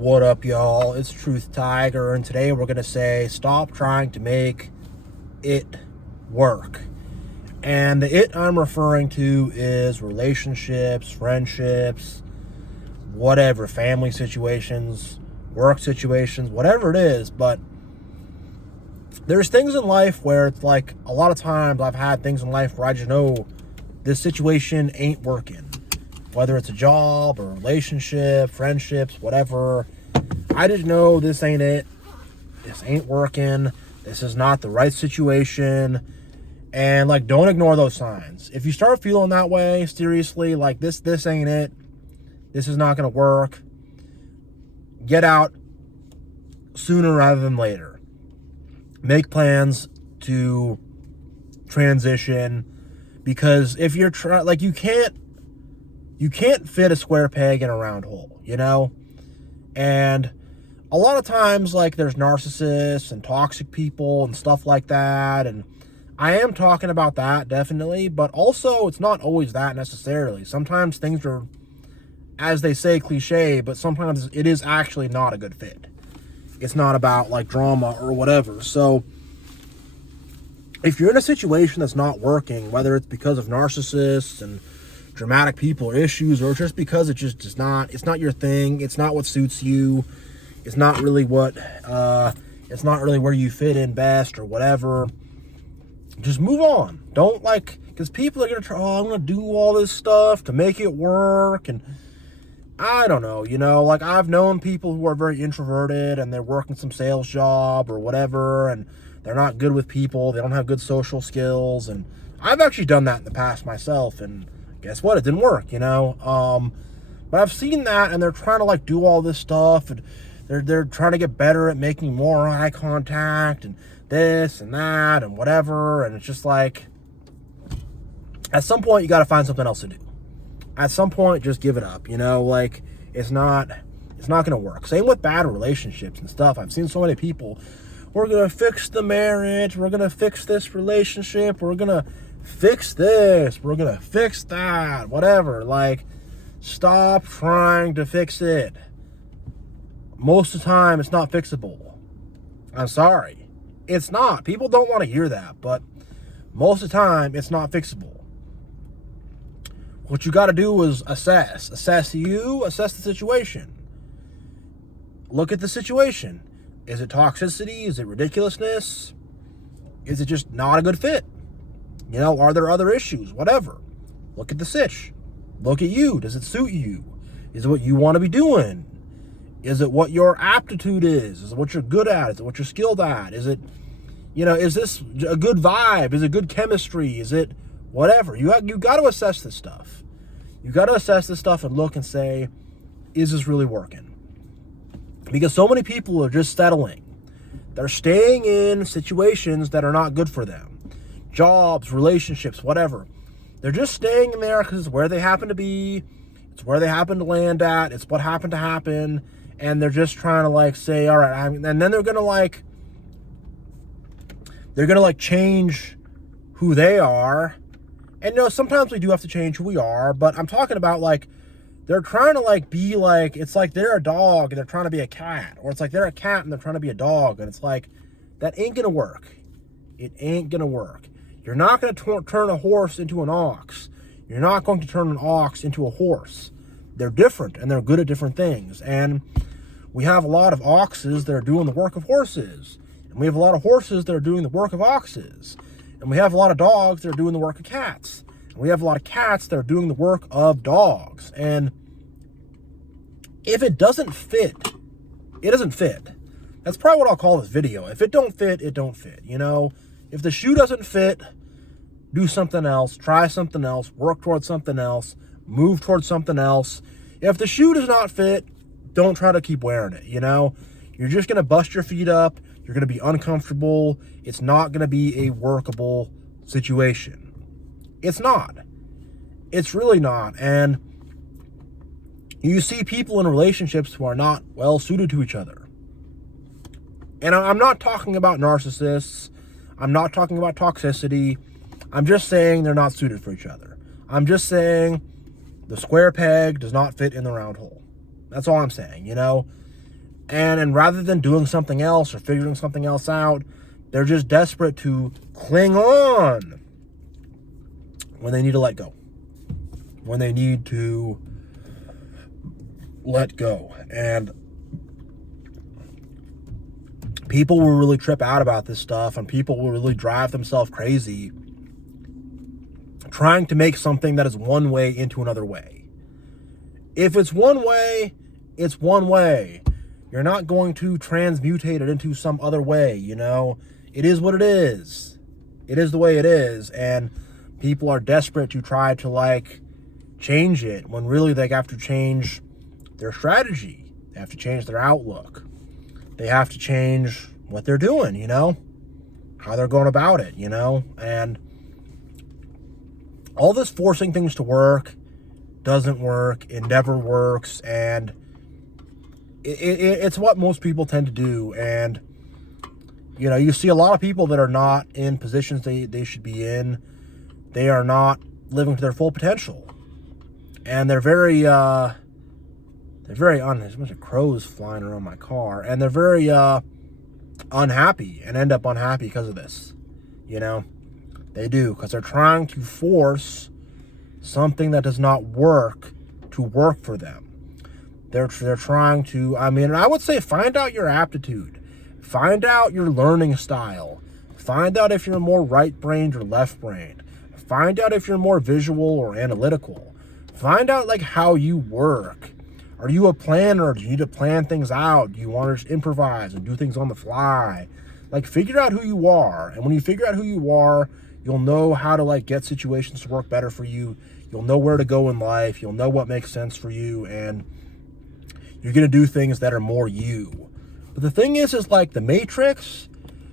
What up, y'all? It's Truth Tiger, and today we're going to say stop trying to make it work. And the it I'm referring to is relationships, friendships, whatever, family situations, work situations, whatever it is. But there's things in life where it's like, a lot of times I've had things in life where I just know this situation ain't working. Whether it's a job or a relationship, friendships, whatever. I just know this ain't it. This ain't working. This is not the right situation. And like, don't ignore those signs. If you start feeling that way, seriously, like this ain't it. This is not going to work. Get out sooner rather than later. Make plans to transition, because if you're trying, like, you can't fit a square peg in a round hole, you know? And a lot of times, like, there's narcissists and toxic people and stuff like that. And I am talking about that, definitely. But also, it's not always that necessarily. Sometimes things are, as they say, cliche, but sometimes it is actually not a good fit. It's not about, like, drama or whatever. So if you're in a situation that's not working, whether it's because of narcissists and dramatic people or issues, or just because it just is not, it's not your thing, it's not what suits you, it's not really what, it's not really where you fit in best or whatever, just move on. Don't, like, because people are going to try, I'm going to do all this stuff to make it work, and I don't know, you know, like, I've known people who are very introverted and they're working some sales job or whatever, and they're not good with people, they don't have good social skills, and I've actually done that in the past myself, and guess what? It didn't work, you know? But I've seen that, and they're trying to, like, do all this stuff, and they're trying to get better at making more eye contact, and this and that, and whatever, and it's just like, at some point, you got to find something else to do. At some point, just give it up, you know? Like, it's not going to work. Same with bad relationships and stuff. I've seen so many people, we're going to fix the marriage, we're going to fix this relationship, we're going to fix this, we're gonna fix that, whatever. Like, stop trying to fix it. Most of the time, it's not fixable. I'm sorry, it's not. People don't want to hear that, but most of the time, it's not fixable. What you got to do is assess you, assess the situation. Look at the situation. Is it toxicity? Is it ridiculousness? Is it just not a good fit? You know, are there other issues? Whatever. Look at the sitch. Look at you. Does it suit you? Is it what you want to be doing? Is it what your aptitude is? Is it what you're good at? Is it what you're skilled at? Is it, you know, is this a good vibe? Is it good chemistry? Is it whatever? You got to assess this stuff. You got to assess this stuff and look and say, is this really working? Because so many people are just settling. They're staying in situations that are not good for them. Jobs, relationships, whatever. They're just staying in there because it's where they happen to be. It's where they happen to land at. It's what happened to happen. And they're just trying to, like, say, all right. And then they're going to change who they are. And, you know, sometimes we do have to change who we are. But I'm talking about, like, they're trying to, like, be like, it's like they're a dog and they're trying to be a cat. Or it's like they're a cat and they're trying to be a dog. And it's like, that ain't going to work. It ain't going to work. You're not going to turn a horse into an ox. You're not going to turn an ox into a horse. They're different, and they're good at different things. And we have a lot of oxes that are doing the work of horses. And we have a lot of horses that are doing the work of oxes. And we have a lot of dogs that are doing the work of cats. And we have a lot of cats that are doing the work of dogs. And if it doesn't fit, it doesn't fit. That's probably what I'll call this video. If it don't fit, it don't fit, you know? If the shoe doesn't fit, do something else, try something else, work towards something else, move towards something else. If the shoe does not fit, don't try to keep wearing it, you know? You're just going to bust your feet up. You're going to be uncomfortable. It's not going to be a workable situation. It's not. It's really not. And you see people in relationships who are not well suited to each other. And I'm not talking about narcissists. I'm not talking about toxicity. I'm just saying they're not suited for each other. I'm just saying the square peg does not fit in the round hole. That's all I'm saying, you know? And rather than doing something else or figuring something else out, they're just desperate to cling on when they need to let go. When they need to let go. And people will really trip out about this stuff, and people will really drive themselves crazy trying to make something that is one way into another way. If it's one way, it's one way. You're not going to transmutate it into some other way, you know? It is what it is. It is the way it is, and people are desperate to try to, like, change it, when really they have to change their strategy. They have to change their outlook. They have to change what they're doing, you know? How they're going about it, you know? And all this forcing things to work doesn't work. It never works. And it's what most people tend to do. And, you know, you see a lot of people that are not in positions they should be in. They are not living to their full potential. And there's a bunch of crows flying around my car. And they're very unhappy and end up unhappy because of this, you know? They do, because they're trying to force something that does not work to work for them. They're trying to, I would say find out your aptitude. Find out your learning style. Find out if you're more right-brained or left-brained. Find out if you're more visual or analytical. Find out, like, how you work. Are you a planner? Do you need to plan things out? Do you want to just improvise and do things on the fly? Like, figure out who you are. And when you figure out who you are, you'll know how to, like, get situations to work better for you. You'll know where to go in life. You'll know what makes sense for you. And you're going to do things that are more you. But the thing is like, the Matrix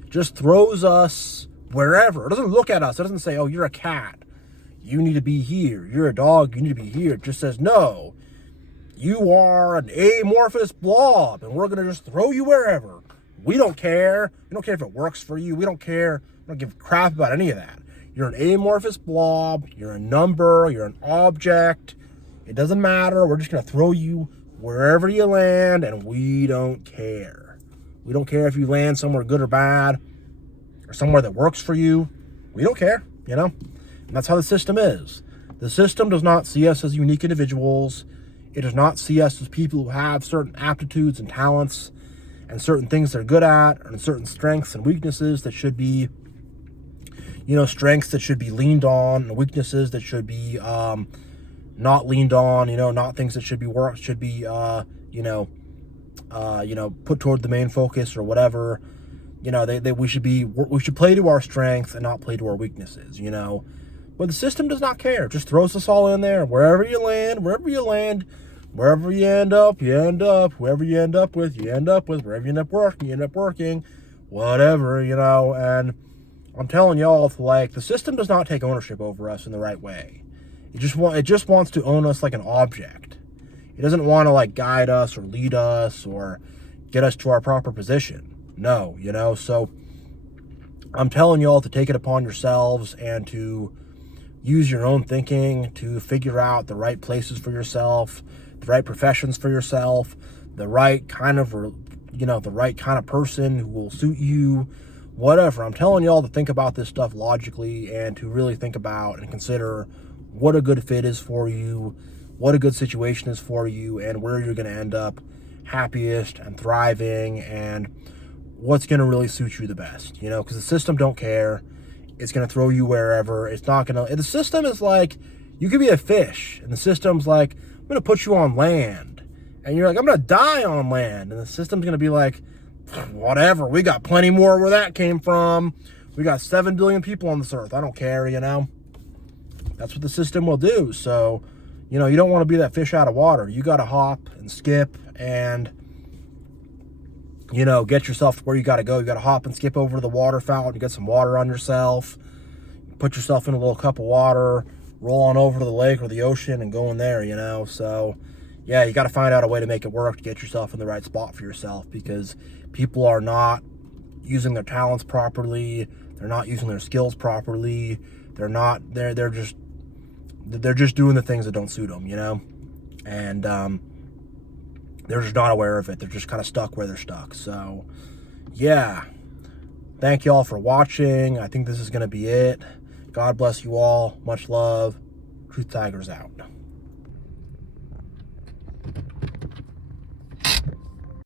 just throws us wherever. It doesn't look at us. It doesn't say, oh, you're a cat. You need to be here. You're a dog. You need to be here. It just says, no, you are an amorphous blob, and we're going to just throw you wherever. We don't care. We don't care if it works for you. We don't care. We don't give a crap about any of that. You're an amorphous blob. You're a number. You're an object. It doesn't matter. We're just going to throw you wherever you land, and we don't care. We don't care if you land somewhere good or bad, or somewhere that works for you. We don't care, you know? And that's how the system is. The system does not see us as unique individuals. It does not see us as people who have certain aptitudes and talents and certain things they're good at, and certain strengths and weaknesses that should be, you know, strengths that should be leaned on, and weaknesses that should be not leaned on, you know, not things that should be put toward the main focus or whatever. You know, we should play to our strengths and not play to our weaknesses, you know. But the system does not care. It just throws us all in there. Wherever you land, wherever you end up, you end up. Whoever you end up with, you end up with. Wherever you end up working, whatever, you know. And I'm telling y'all, like, the system does not take ownership over us in the right way. It just wants to own us like an object. It doesn't want to, like, guide us or lead us or get us to our proper position. No, you know. So I'm telling y'all to take it upon yourselves and to use your own thinking to figure out the right places for yourself, the right professions for yourself, the right kind of, the right kind of person who will suit you, whatever. I'm telling y'all to think about this stuff logically and to really think about and consider what a good fit is for you, what a good situation is for you, and where you're going to end up happiest and thriving, and what's going to really suit you the best, you know, because the system don't care. It's going to throw you wherever. It's not going to... The system is like, you could be a fish, and the system's like, I'm going to put you on land. And you're like, I'm going to die on land. And the system's going to be like, whatever. We got plenty more where that came from. We got 7 billion people on this earth. I don't care, you know. That's what the system will do. So, you know, you don't want to be that fish out of water. You got to hop and skip and, you know, get yourself to where you got to go. You got to hop and skip over to the water fountain, get some water on yourself, put yourself in a little cup of water, roll on over to the lake or the ocean and go in there, you know. So, yeah, you got to find out a way to make it work to get yourself in the right spot for yourself, because people are not using their talents properly. They're not using their skills properly. They're just doing the things that don't suit them, you know. And they're just not aware of it. They're just kind of stuck where they're stuck. So, yeah. Thank you all for watching. I think this is going to be it. God bless you all. Much love. Truth Tigers out.